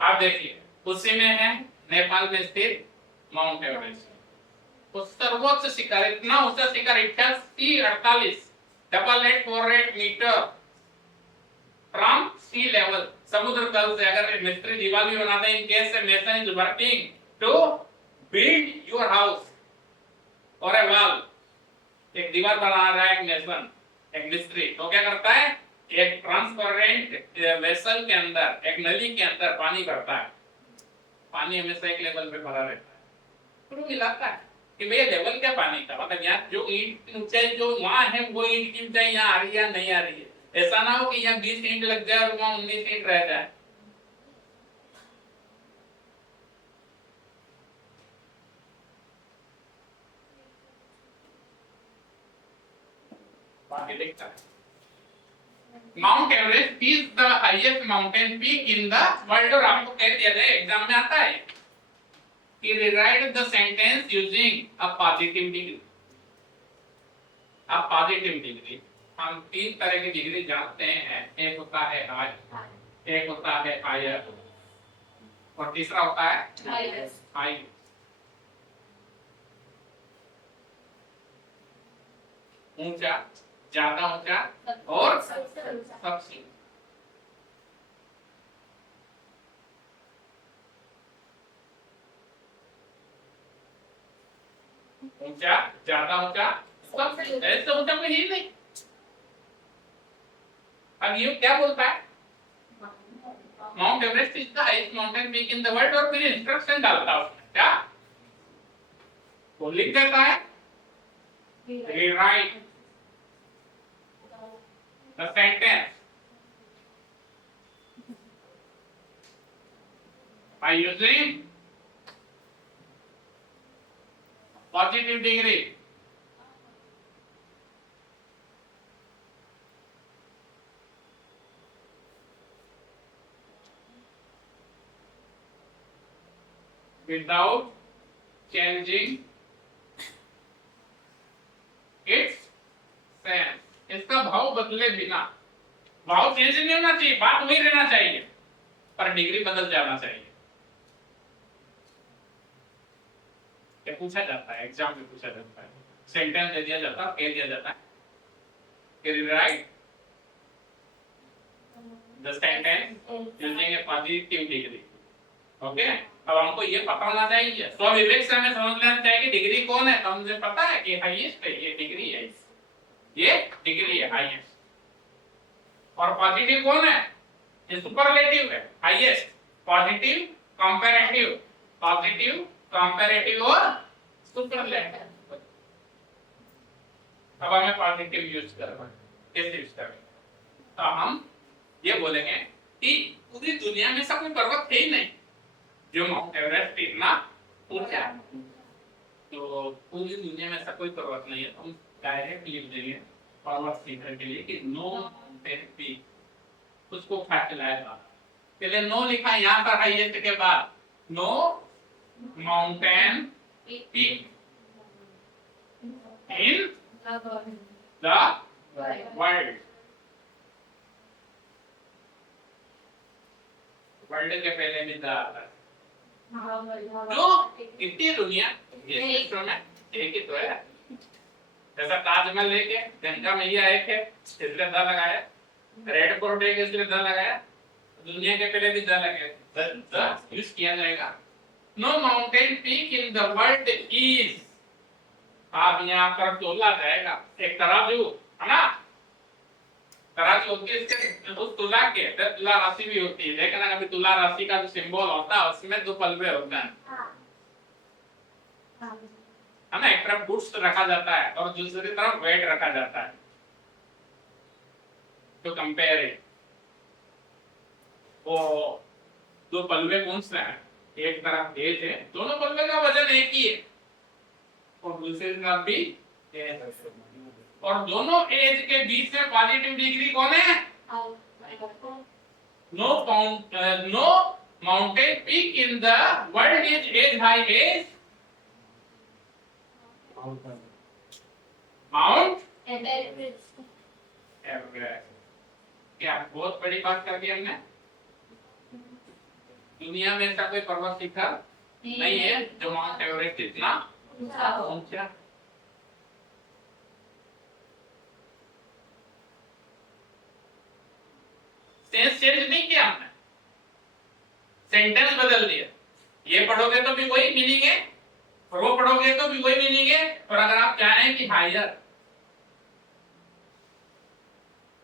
आप देखिए उसी में है नेपाल में स्थित माउंट एवरेस्ट। उस सर्वोच्च शिखर, इतना ऊंचा शिखर 88 मीटर फ्रॉम सी लेवल, समुद्र तल से। अगर मिस्त्री दीवार भी बनाते हैं, in case mason is working to build your house और ए वॉल, एक दीवार बना रहा है एक मेसन, एक मिस्त्री, तो क्या करता है, एक ट्रांसपेरेंट वेसल के अंदर, एक नली के अंदर पानी भरता है। पानी हमेशा एक लेवल पे भरा रहता है, तो मिलाता है कि भैया लेवल क्या पानी का, मतलब यहाँ जो ईंट की ऊंचाई जो वहां है वो ईंट की ऊंचाई यहाँ आ रही है या नहीं आ रही है। ऐसा ना हो कि यहाँ 20 ईंट लग जाए और वहां 19 ईंट रह जाए। Mount Everest is the highest mountain peak in the world. और आपको कह दिया जाए एग्जाम में आता है कि rewrite the sentence using a positive degree। अब पॉजिटिव डिग्री, हम 3 तरह की डिग्री जानते हैं। एक होता है हाई, एक होता है हायर, और तीसरा होता है हाई। ऊंचा, ज्यादा ऊंचा और सबसे ऊंचा, ज्यादा ऊंचा, सबसे ऐसे ऊंचा कोई ही नहीं। अब ये क्या बोलता है, mount Everest is the highest mountain peak in the world, और फिर इंस्ट्रक्शन डालता है उसमें क्या, वो लिख देता है rewrite the sentence by using positive degree। Without changing its sense, इसका भाव बदले बिना। भाव चेंज नहीं होना चाहिए, बात वही रहना चाहिए, पर डिग्री बदल जाना चाहिए। ये पूछा जाता है, एग्जाम में पूछा जाता है, सेंटेंस दे दिया जाता है, कह दिया जाता है कि right the sentence using A positive degree. Okay, अब हमको ये पता होना चाहिए, स्वविवेक से हमें समझ लेना चाहिए कि डिग्री कौन है। तो मुझे पता है कि हाईएस्ट है, ये डिग्री है, ये डिग्री है हाईएस्ट। और पॉजिटिव कौन है, ये सुपरलेटिव है, highest, positive, comparative, positive, comparative और सुपरलेटिव। अब हमें पॉजिटिव यूज करना है, कैसे यूज करेंगे, तो हम ये बोलेंगे कि पूरी दुनिया में सब कोई पर्वत है ही नहीं जो माउंट एवरेस्ट इतना ऊंचा है, तो पूरी दुनिया में ऐसा कोई पर्वत नहीं है। तो हम डायरेक्ट लिख देंगे पर्वत शिखर के लिए कि नो माउंटेन पीक, उसको फैक्ट लाएगा। पहले नो लिखा यहाँ पर हाईएस्ट के बाद, no mountain peak in the world. World के पहले भी द आता है, जो कितनी दुनिया एक ही तो है। जैसा ताजमहल एक है, गंगा मैया एक है, इसलिए द लगाया, रेड फोर्ट एक इसलिए द लगाया, दुनिया के पहले भी द लगाया, द यूज किया जाएगा। No mountain peak in the world is आप यहाँ पर तोला जाएगा, एक तराजू है ना, तराजू होती है, इसके उस तुला के तुला राशि भी होती है, लेकिन अभी तुला राशि का जो सिंबल होता है उसमें दो पल्ले होते हैं, है ना, एक तरफ गुड्स रखा जाता है और दूसरी तरफ वेट रखा जाता है, तो कंपेयर इट, वो दो पल्ले कौन से हैं, एक तरफ एज है, दोनों पल्ले का वजन एक ही है, और दूसरी तरफ भी एज है, और दोनों एज के बीच में पॉजिटिव डिग्री कौन है, no mountain peak in the world is as high as Mount Everest. क्या बहुत बड़ी बात कर दी हमने, दुनिया में ऐसा कोई पर्वत शिखर नहीं है जो माउंट एवरेस्ट इतना ऊंचा। सेंस चेंज नहीं किया हमने, सेंटेंस बदल दिया, ये पढ़ोगे तो भी वही मीनिंग है और वो पढ़ोगे तो भी वही मीनिंग है, और अगर आप चाहें कि हायर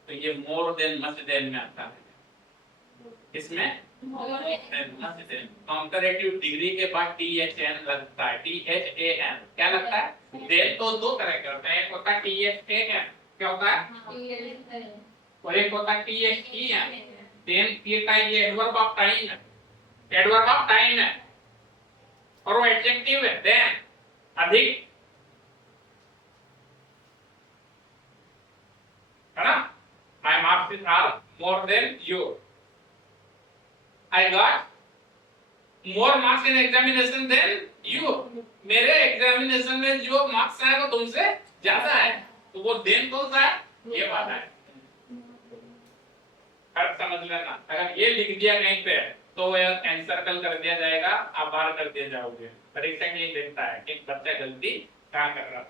तो ये मोर देन मच देन में आता है, इसमें कंपैरेटिव डिग्री के बाद THN लगता है, THAN क्या लगता है, देन तो दो तरह के होते हैं, एक होता है THAN क्या होता है, और एक होता है THEN, देन ये टाइम ये एडवर्ब ऑफ टाइम है, एडवर्ब ऑफ टाइम है और वो एडजेक्टिव है, देन अधिक, है ना, my marks are more than you, I got more marks in examination than you, मेरे एग्जामिनेशन में जो मार्क्स आए वो तुमसे ज्यादा है, तो वो देन कौन सा है, ये बात है, फर्क समझ लेना, अगर ये लिख दिया कहीं पे तो वो एनसर्कल कर दिया जाएगा, आप बाहर कर दिए जाओगे, परीक्षा यही देखता है कि बच्चा गलती क्या कर रहा है।